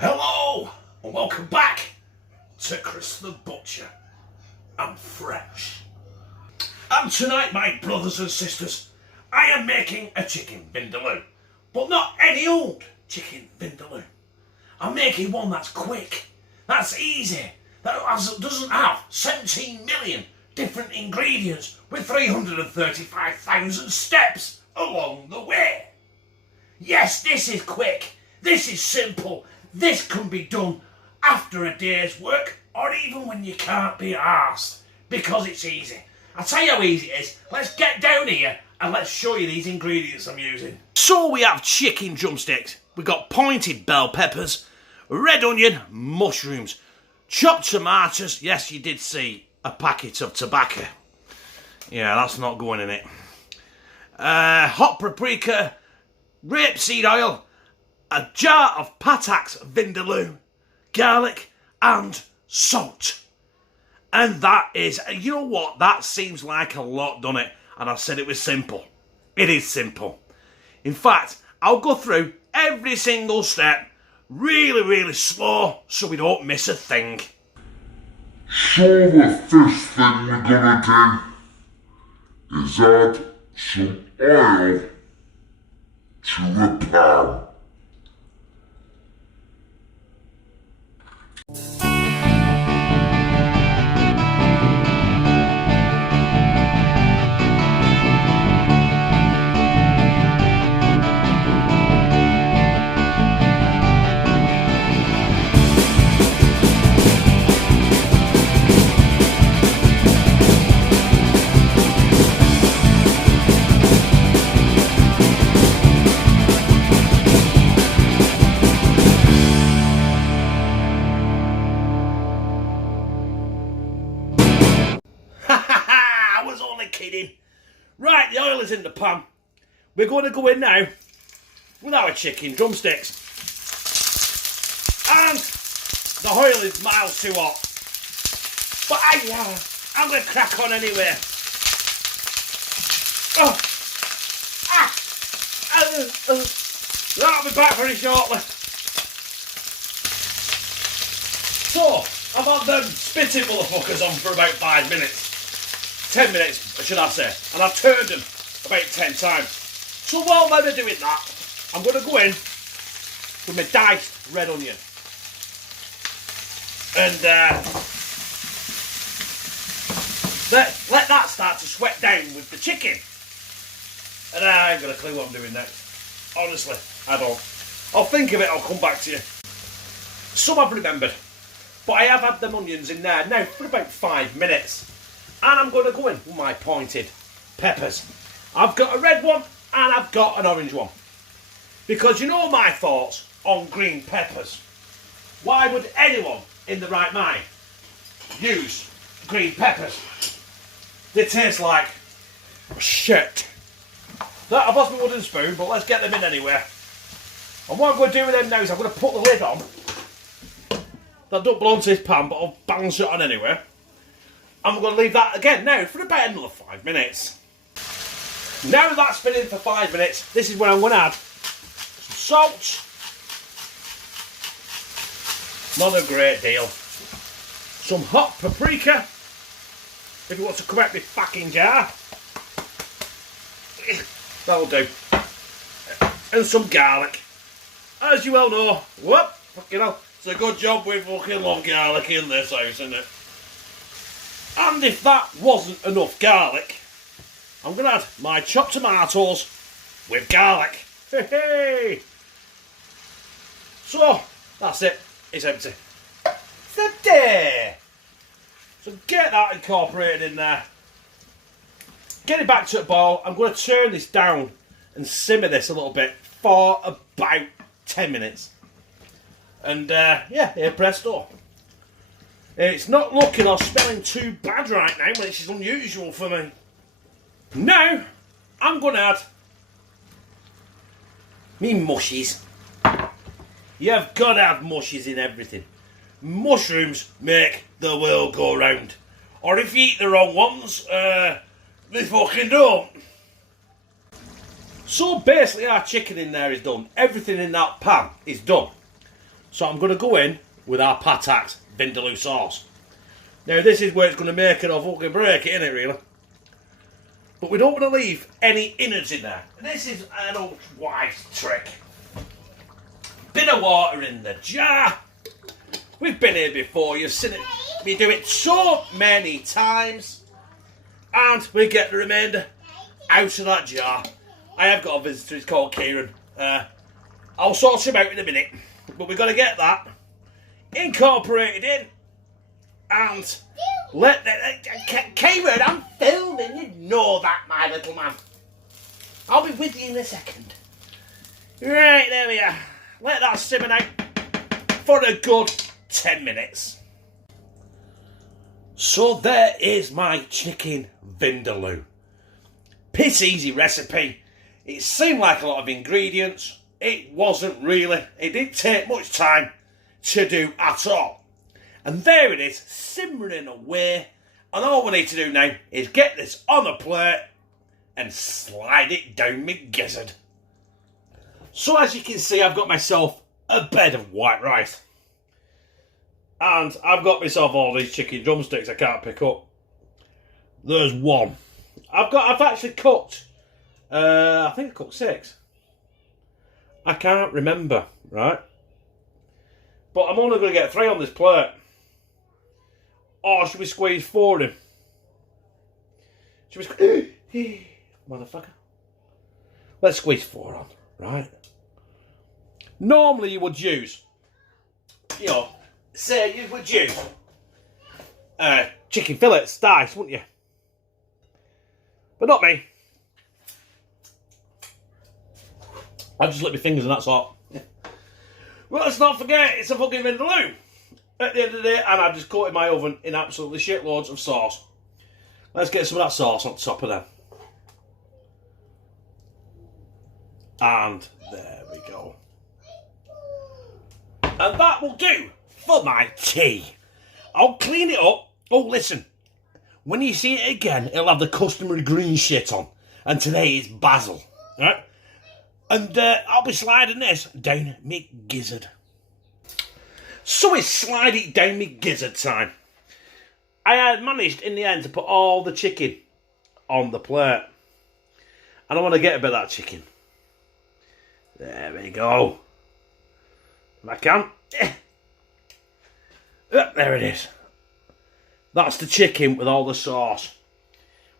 Hello and welcome back to Chris the Butcher. I'm fresh. And tonight, my brothers and sisters, I am making a chicken vindaloo. But not any old chicken vindaloo. I'm making one that's quick, that's easy, that doesn't have 17 million different ingredients with 335,000 steps along the way. Yes, this is quick, this is simple, this can be done after a day's work or even when you can't be arsed, because it's easy. I'll tell you how easy it is. Let's get down here and let's show you these ingredients I'm using. So we have chicken drumsticks, we've got pointed bell peppers, red onion, mushrooms, chopped tomatoes. Yes, you did see a packet of tobacco. Yeah, that's not going in it. Hot paprika, rapeseed oil, a jar of Pattaks Vindaloo, garlic and salt. And that is, you know what, that seems like a lot, doesn't it? And I said it was simple. It is simple. In fact, I'll go through every single step really slow so we don't miss a thing. So the first thing we're gonna do is add some oil to a pan. I was only kidding. Right, the oil is in the pan. We're going to go in now with our chicken drumsticks. And the oil is miles too hot. But I'm going to crack on anyway. I'll be back very shortly. So, I've had them spitting motherfuckers on for about 5 minutes. 10 minutes, should I say. And I've turned them about 10 times. So while they're doing that, I'm going to go in with my diced red onion. And let that start to sweat down with the chicken. And I ain't got a clue what I'm doing next. Honestly, I don't. I'll think of it, I'll come back to you. Some I've remembered. But I have had them onions in there now for about 5 minutes. And I'm going to go in with my pointed peppers. I've got a red one and I've got an orange one. Because you know my thoughts on green peppers. Why would anyone in the right mind use green peppers? They taste like shit. I've lost my wooden spoon, but let's get them in anyway. And what I'm going to do with them now is I'm going to put the lid on. That don't belong to this pan, but I'll balance it on anyway. And we're going to leave that again now for about another 5 minutes. Now that's been in for 5 minutes, this is when I'm going to add some salt. Not a great deal. Some hot paprika. If you want to come out my fucking jar. That'll do. And some garlic. As you well know, fucking hell, it's a good job we fucking love garlic in this house, isn't it? And if that wasn't enough garlic, I'm going to add my chopped tomatoes with garlic. Hey! So, that's it. It's empty. It's empty! So get that incorporated in there. Get it back to a boil. I'm going to turn this down and simmer this a little bit for about 10 minutes. And yeah, here presto. It's not looking or smelling too bad right now, which is unusual for me. Now, I'm going to add me mushies. You've got to have mushies in everything. Mushrooms make the world go round. Or if you eat the wrong ones, they fucking don't. So basically our chicken in there is done. Everything in that pan is done. So I'm going to go in with our Pattaks Vindaloo sauce. Now this is where it's going to make it or fucking break it, innit, really? But we don't want to leave any innards in there. This is an old wife's trick. Bit of water in the jar. We've been here before, you've seen it. We do it so many times. And we get the remainder out of that jar. I have got a visitor, he's called Kieran. I'll sort him out in a minute. But we've got to get that incorporated in. And let Kieran, I'm filming, you know that, my little man. I'll be with you in a second. Right, there we are. Let that simmer now for a good 10 minutes. So there is my chicken vindaloo. Piss easy recipe. It seemed like a lot of ingredients. It wasn't really. It didn't take much time to do at all. And there it is, simmering away. And all we need to do now is get this on a plate and slide it down my gizzard. So as you can see, I've got myself a bed of white rice. And I've got myself all these chicken drumsticks I can't pick up. There's one. I've actually cooked, I think I cooked 6. I can't remember, right? But I'm only going to get 3 on this plate. Or should we squeeze 4 in? Should we squeeze... Motherfucker. Let's squeeze 4 on, right? Normally you would use, you know, say you would use chicken fillets, dice, wouldn't you? But not me. I just lick my fingers and that's all. Well, let's not forget, it's a fucking vindaloo at the end of the day, and I've just coated my oven in absolutely shitloads of sauce. Let's get some of that sauce on top of them. And there we go. And that will do for my tea. I'll clean it up. Oh, listen. When you see it again, it'll have the customary green shit on. And today it's basil. Right? And I'll be sliding this down me gizzard. So it's slide it down me gizzard time. I had managed in the end to put all the chicken on the plate. And I want to get a bit of that chicken. There we go. If I can. There it is. That's the chicken with all the sauce.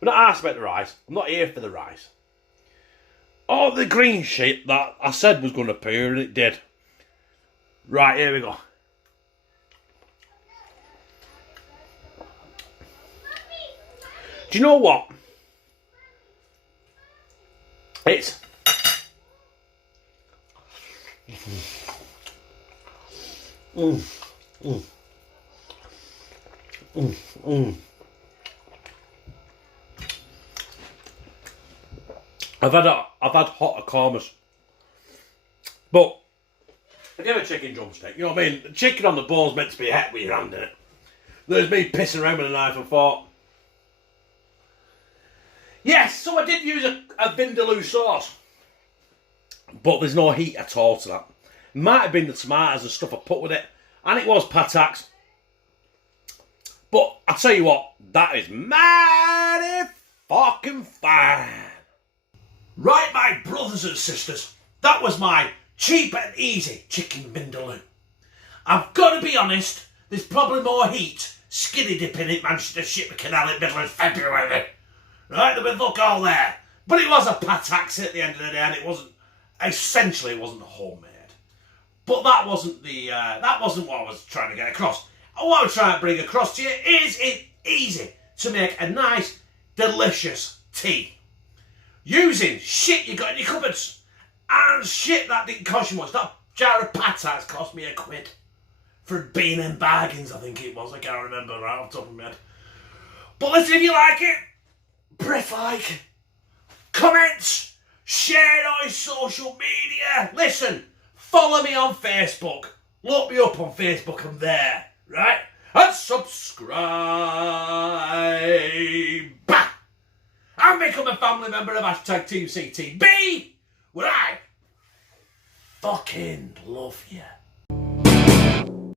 We're not asked about the rice. I'm not here for the rice. All the green shit that I said was going to appear, and it did. Right, here we go. Do you know what? It's... I've had hotter kormas, but I give a chicken drumstick. You know what I mean? The chicken on the bone's meant to be het with your hand in it. There's me pissing around with a knife and fork. Yes, so I did use a Vindaloo sauce, but there's no heat at all to that. Might have been the tomatoes and stuff I put with it, and it was Pattaks. But I tell you what, that is mighty fucking fine. Right, my brothers and sisters, that was my cheap and easy chicken vindaloo. I've got to be honest, there's probably more heat skinny dipping in Manchester Ship Canal in middle of February. Right, there was look all there. But it was a Pattaks at the end of the day, and it wasn't, essentially it wasn't homemade. But that wasn't what I was trying to get across. What I'm trying to bring across to you is it's easy to make a nice, delicious tea. Using shit you got in your cupboards. And shit that didn't cost you much. That jar of Pattaks cost me £1. For being in bargains, I think it was. I can't remember right off the top of my head. But listen, if you like it, press like, comment, share it on your social media. Listen, follow me on Facebook. Look me up on Facebook, I'm there. Right? And subscribe. And become a family member of #TeamCTB, where I fucking love you.